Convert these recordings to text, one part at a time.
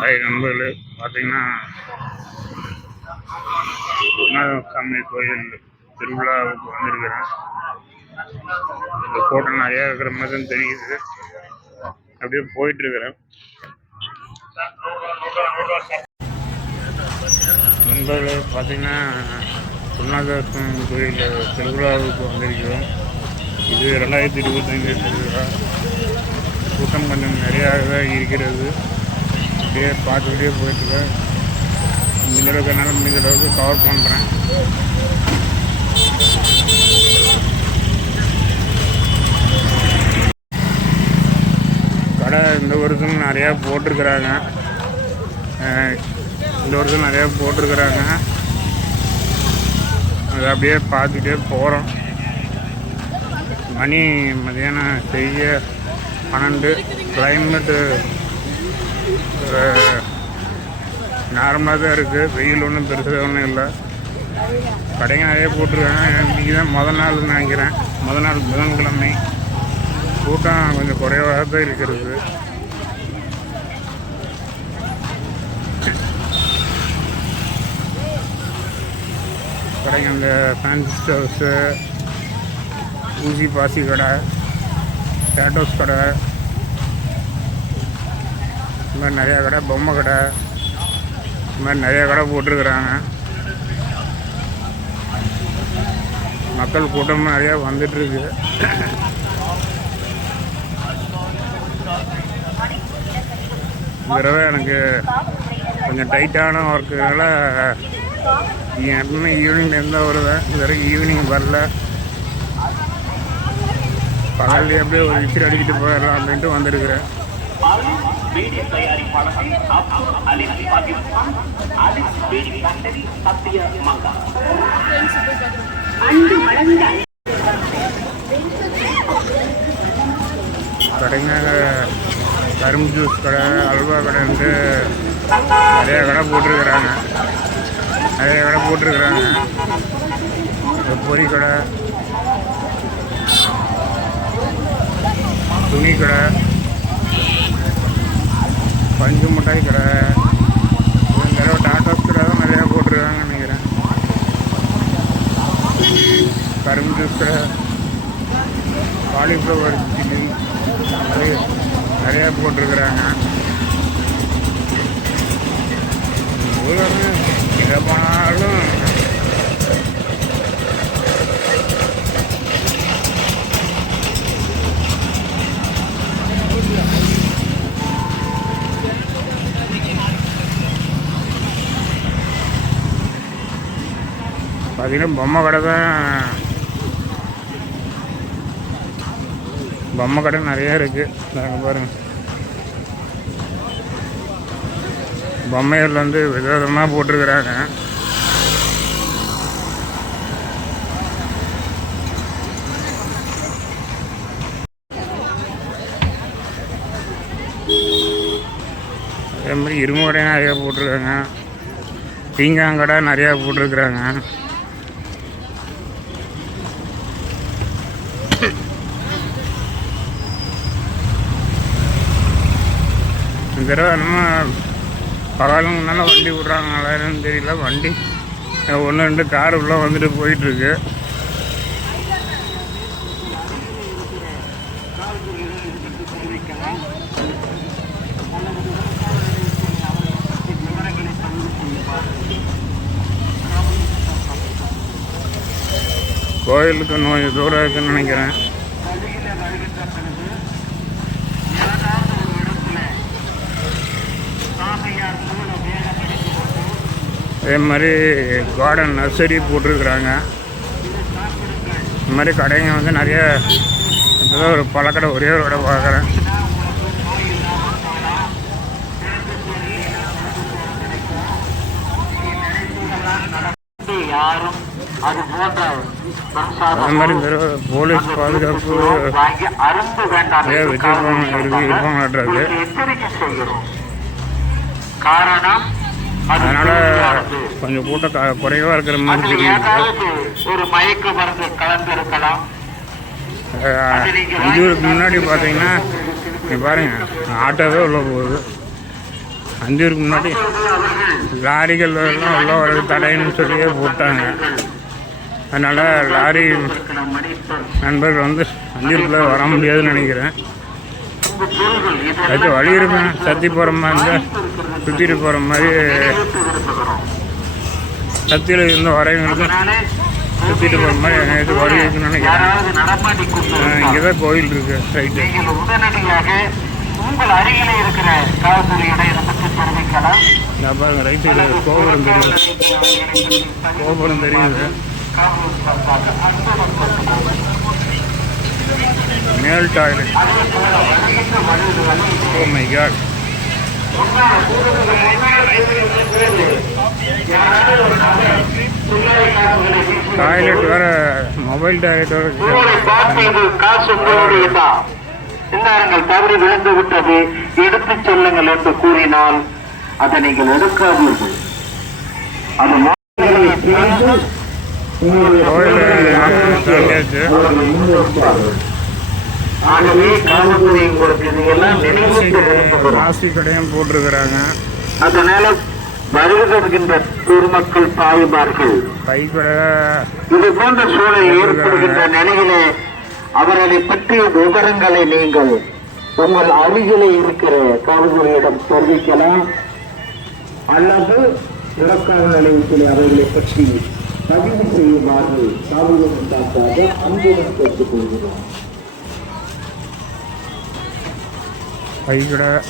Hi நண்பர்களே பார்த்தீங்கன்னா கம்மி கோயில் திருவிழாவுக்கு வந்திருக்கிறேன். இந்த கூட்டம் நிறையா இருக்கிற மாதிரி தான் தெரியுது. அப்படியே போயிட்டு இருக்கிறேன் நண்பர்களே பார்த்தீங்கன்னா குருநாதசாமி கோயில் திருவிழாவுக்கு வந்திருக்கிறோம். இது ரெண்டாயிரத்தி இருபத்தஞ்சு திருவிழா. கூட்டம் கொஞ்சம் நிறையாக இருக்கிறது. அப்படியே பார்த்துக்கிட்டே போயிட்டுருக்கேன் முடிஞ்ச அளவுக்கு என்னால் முடிஞ்ச அளவுக்கு கவர் பண்ணுறேன் கடை இந்த வருஷம் நிறையா போட்டிருக்கிறாங்க. இந்த வருஷம் நிறையா போட்டிருக்கிறாங்க. அதை அப்படியே பார்த்துக்கிட்டே போகிறோம் மணி மதியானம் செய்ய பன்னெண்டு. கிளைமேட்டு நார்மலாக தான் இருக்குது வெயில் ஒன்றும் பெருசாக ஒன்றும் இல்லை. கடைங்க நிறைய போட்டிருக்காங்க. இன்றைக்கி தான் முத நாள் நினைக்கிறேன். முத நாள் புதன்கிழமை கூட்டம் கொஞ்சம் குறைவாக தான் இருக்கிறது. கடைங்க இந்த ஃபேன்சி ஸ்டோர்ஸு ஊசி பாசி கடை டேட்டோஸ் கடை. இது மாதிரி நிறையா கடை பொம்மை கடை இது மாதிரி நிறையா கடை போட்டிருக்கிறாங்க. மக்கள் கூட்டமும் நிறையா வந்துட்டுருக்கு. தடவை எனக்கு கொஞ்சம் டைட்டான ஒர்க்குனால எப்பவுமே ஈவினிங்லேருந்து தான் வருவேன். இது வரைக்கும் ஈவினிங் வரல. பகல்ல அப்படியே ஒரு விசில் அடிக்கிட்டு போயிடலாம் அப்படின்ட்டு வந்திருக்கிறேன். பீடி தயாரிப்பாளர் அப்துல் அலிம் பாகிஸ்தான் அலிம் பீடி ஃபேக்டரி சத்திய மங்கா அன்பு வளர்ந்த கடைங்க கரும்பு ஜூஸ் கடை அல்வா கடைன்ட்டு நிறைய கடை போட்டிருக்கிறாங்க. நிறைய கடை போட்டிருக்கிறாங்க. பொரி கடை துணி கடை பஞ்சு மிட்டாய் கடை. இந்த தடவை டாட்டாஸ் கடை தான் நிறையா போட்டிருக்காங்கன்னு நினைக்கிறேன். கரும்பு ஜூஸ் கடை. காலிஃப்ளவர் சில்லி நிறைய நிறையா போட்டிருக்கிறாங்க. உலகம் எங்கே போனாலும் பார்த்தீங்கன்னா பொம்மை கடை தான். பொம்மை கடை நிறைய இருக்குது நாங்கள் பாருங்க. பொம்மைகள் வந்து விதவிதமாக போட்டிருக்கிறாங்க. அதே மாதிரி இரும்பு கடை நிறையா போட்டிருக்காங்க. பீங்காங்கடை நிறையா போட்டிருக்கிறாங்க. தடவை நம்ம பகலும் வண்டி விட்றாங்களா என்னன்னு தெரியல. வண்டி ஒன்று ரெண்டு கார் உள்ளே வந்துட்டு போயிட்டுருக்கு. கோயிலுக்கு நோய் தூரம் இருக்குன்னு நினைக்கிறேன். அதே மாதிரி கார்டன் நர்சரி போட்டிருக்கிறாங்க. இந்த மாதிரி கடைங்க வந்து நிறைய இப்போதான் ஒரு பழக்கடை ஒரே ஒரு கடை பார்க்குறேன். அது மாதிரி இந்த போலீஸ் பாதுகாப்பு நிறைய வச்சிருப்பாங்க இருக்கு இருப்பாங்களாட்டுறது காரணம் அது அதனால. கொஞ்சம் கூட்டம் க- குறைவா இருக்கிற மாதிரி ஒரு மயக்க மருந்து கலந்திருக்கலாம். அஹ், அஞ்சு ஊருக்கு முன்னாடி பார்த்தீங்கன்னா பாருங்க ஆட்டோவே உள்ள போகுது. அந்தியூருக்கு முன்னாடி லாரிகள் எல்லாம் உள்ள வரது தடைன்னு சொல்லியே போட்டாங்க. அதனால் லாரி நண்பர்கள் வந்து அந்தியூருக்குள்ளே வர முடியாதுன்னு நினைக்கிறேன். ஏதாச்சும் வழி இருக்கும் சத்தி போகிற மாதிரி இருந்தால் சுற்றிட்டு போகிற மாதிரி சத்தியில் இருந்து வரவங்களுக்கு அதனாலே சுற்றிட்டு போகிற மாதிரி ஏதாச்சும் வழி இருக்குன்னு நினைக்கிறேன். இங்கே தான் கோயில் இருக்கு ரைட்டு உங்கள் அருகிலே இருக்கிற காவல்துறையிடம் இதை பற்றி தெரிவிக்கலாம். நான் பாருங்க ரைட்டு கோபுரம் தெரியுது. கோபுரம் தெரியுது. மேல் டாய்லெட் துப்பாக்கி காசுகளை வீசி டாய்லெட் வேற மொபைல் டாய்லெட் வேற காசு உங்களுடையதா இந்தாருங்கள் தவறி விழுந்து விட்டது எடுத்துச் செல்லுங்கள் என்று கூறினால் அதை நீங்கள் எடுக்காதீர்கள் அது உங்களுடைய கோயில் தாண்டியாச்சு அவர்கள் முன்னிறுத்துவார்கள். ஆகவே காவல்துறை உங்களுக்கு இதையெல்லாம் கடையும் போட்டிருக்கிறாங்க. அதனால வருகின்ற பெருமக்கள் கடை இது போன்ற சூழல் ஏற்படுகின்ற நிலையிலே அவர்களை பற்றிய விவரங்களை நீங்கள் உங்கள் அருகிலே இருக்கிற காவல்துறையிடம் தெரிவிக்கலாம். அல்லது இறக்காத நிலையத்தில் அவர்களை பற்றி பதிவு செய்யுமாறு காவல்துறை சார்பாக அன்புடன் கேட்டுக் கொள்கிறோம்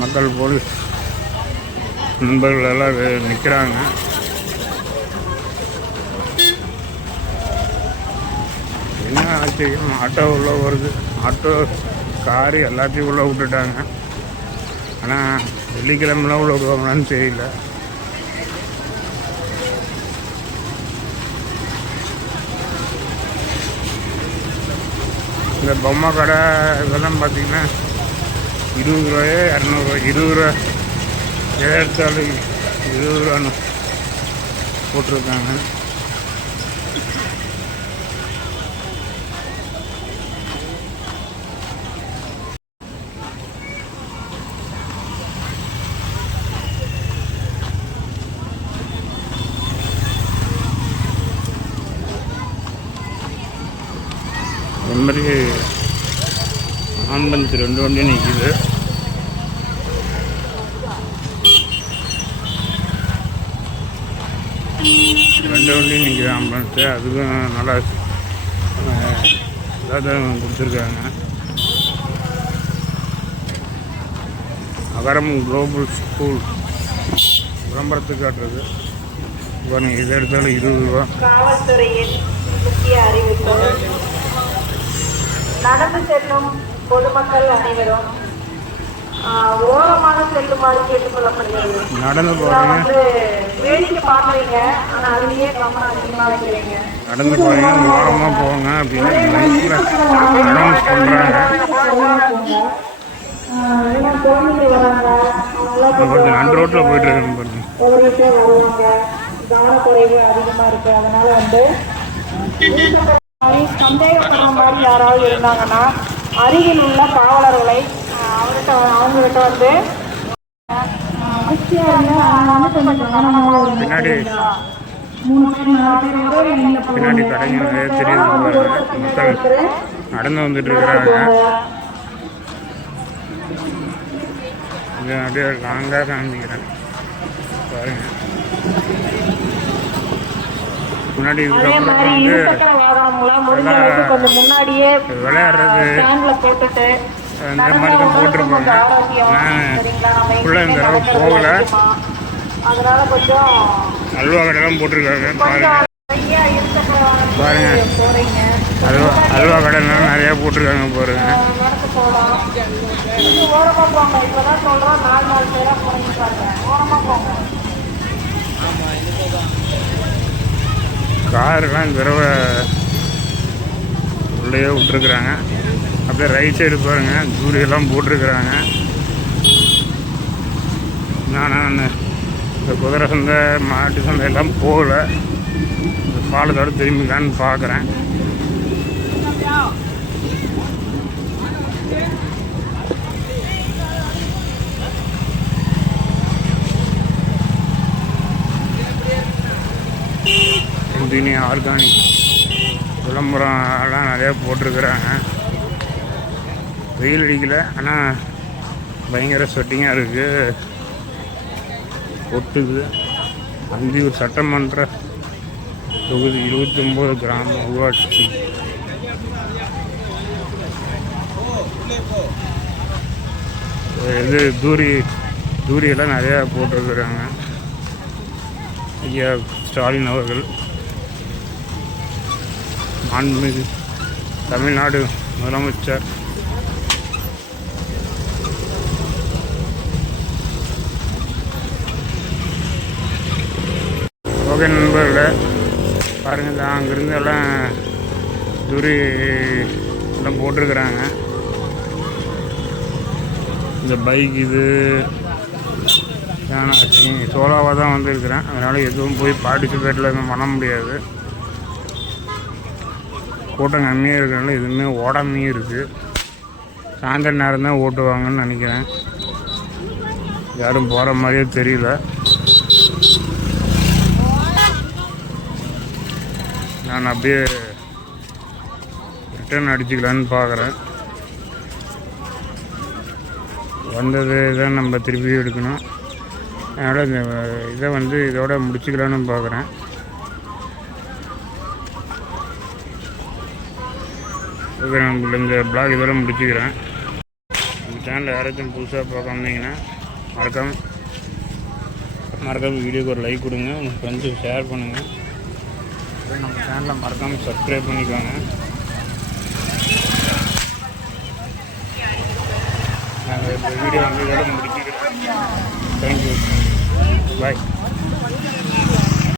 மக்கள் போலீஸ் நண்பர்கள் எல்லாம் நிற்கிறாங்க என்ன ஆச்சரியம்? ஆட்டோ உள்ளே வருது ஆட்டோ காரு எல்லாத்தையும் உள்ளே விட்டுட்டாங்க. ஆனால் வெள்ளிக்கிழமெலாம் உள்ள விடுவாங்களான்னு தெரியல. இந்த பொம்மை கடை இதெல்லாம் பார்த்திங்கன்னா இருபது ரூபாயோ இரநூறுவா இருபது ரூபா. எதை எடுத்தாலும் இருபது ரூபான்னு போட்டிருக்காங்க. இந்த மாதிரி ஆம்பன்ஸ் ரெண்டு வண்டியும் நிற்கிது ரெண்டு வண்டியும் நிற்கிது ஆம்புலன்ஸு அதுக்கும் நல்லா இதாக கொடுத்துருக்காங்க. அகரம் குளோபல் ஸ்கூல் விளம்பரத்துக்கு காட்டுறது. பாருங்க இதை எடுத்தாலும் இருபது ரூபா. காவல்துறையின் முக்கிய அறிவிப்பு. நடந்து செல்லும் பொதுமக்கள் அனைவரும் ஓரமாக செல்லுமாறு கேட்டுக்கொள்ளப்படுகிறது. நடந்து நான் போகிறீங்க வந்து வேடிக்கை பார்க்குறீங்க. ஆனா அதுலயே கவனம் அதிகமா வைக்கிறீங்க. நடந்து போகிறீங்க ஓரமாக போங்க அப்படின்னு அனௌன்ஸ் அவங்களாம் கொஞ்சம் நடு ரோட்டில் போயிட்டு இருக்கேன் பாருங்க. வருவாங்க. கவனக்குறைவு அதிகமா இருக்கு. அதனால வந்து சந்தேகப்படுற மாதிரி யாராவது இருந்தாங்கன்னா அருகில் உள்ள காவலர்களை அவர்கிட்ட அவங்ககிட்ட வந்து. பின்னாடி. கடைங்க தெரியுது. நடந்து வந்துட்டு இருக்கிறாங்க. இது அப்படியே லாங்காக காமிக்கிறேன். பாருங்க. முன்னாடி இதுக்கப்புறம் வந்து விளையாடுறது. ஸ்டாண்ட்ல போட்டுட்டு இந்த மாதிரி தான் போட்டிருப்பாங்க. நான் ஃபுல்லாக இந்த தடவை போகல. அதனால கொஞ்சம் அல்வா கடைலாம் போட்டிருக்காங்க பாருங்க. நிறைய இருசக்கர வாகனம் பாருங்க. போறீங்க. அல்வா அல்வா கடைலாம் நிறையா போட்டிருக்காங்க பாருங்க. நடந்து போகலாம் இது ஓரமா போங்க இப்பதான் சொல்றோம் நாலு நாலு பேரா போறீங்க ஓரமா போங்க காருலாம் இந்த தடவை உள்ளேயே விட்டுருக்குறாங்க. அப்படியே ரைட் சைடு பாருங்கள் தூரியெல்லாம் போட்டிருக்கிறாங்க. நான் இந்த குதிரை சந்தை மாட்டு சந்தை எல்லாம் போகல. இந்த பாலத்தோடு திரும்பிக்கலான்னு பார்க்குறேன். ஆர்கானிக் ஆர்கானிக் விளம்பரம் எல்லாம் நிறையா போட்டிருக்கிறாங்க. வெயில் அடிக்கல ஆனால் பயங்கர ஸ்வெட்டிங்காக இருக்குது ஒட்டுது அந்தியூர் சட்டமன்ற தொகுதி இருபத்தொம்போது கிராம ஊராட்சி இது தூரி தூரியெல்லாம் நிறையா போட்டிருக்கிறாங்க. ஐயா ஸ்டாலின் அவர்கள். மாண்புமிகு தமிழ்நாடு முதலமைச்சர். ஓகே நண்பர்களே பாருங்கள் தான் அங்கேருந்து எல்லாம் துரி எல்லாம் போட்டிருக்கிறாங்க. இந்த பைக் இது சோலாவாக தான் வந்திருக்கிறேன். அதனால் எதுவும் போய் பார்ட்டிசிபேட்டில் எதுவும் பண்ண முடியாது. கூட்டம் கம்மியாக இருக்கிறனால எதுவுமே ஓடாமையும் இருக்குது சாயந்தர நேரம் தான் ஓட்டுவாங்கன்னு நினைக்கிறேன். யாரும் போகிற மாதிரியே தெரியல. நான் அப்படியே ரிட்டர்ன் அடிச்சுக்கலான்னு பார்க்குறேன் வந்தது தான் நம்ம திருப்பியும் எடுக்கணும். அதனால் இந்த இதை வந்து இதோட முடிச்சுக்கலான்னு பார்க்குறேன் ஓகே உங்கள்கிட்ட இந்த பிளாக் இதோட முடிச்சுக்கிறேன். உங்கள் சேனலில் யாராச்சும் புதுசாக பார்க்காமந்தீங்கன்னா மறக்காம மறக்காமல் வீடியோக்கு ஒரு லைக் கொடுங்க உங்கள் ஃப்ரெண்ட்ஸுக்கு ஷேர் பண்ணுங்கள் அப்புறம் நம்ம சேனலை மறக்காமல் சப்ஸ்கிரைப் பண்ணிக்கோங்க. நாங்கள் இந்த வீடியோ வந்து இதோட முடிச்சுக்கிறோம். Thank you bye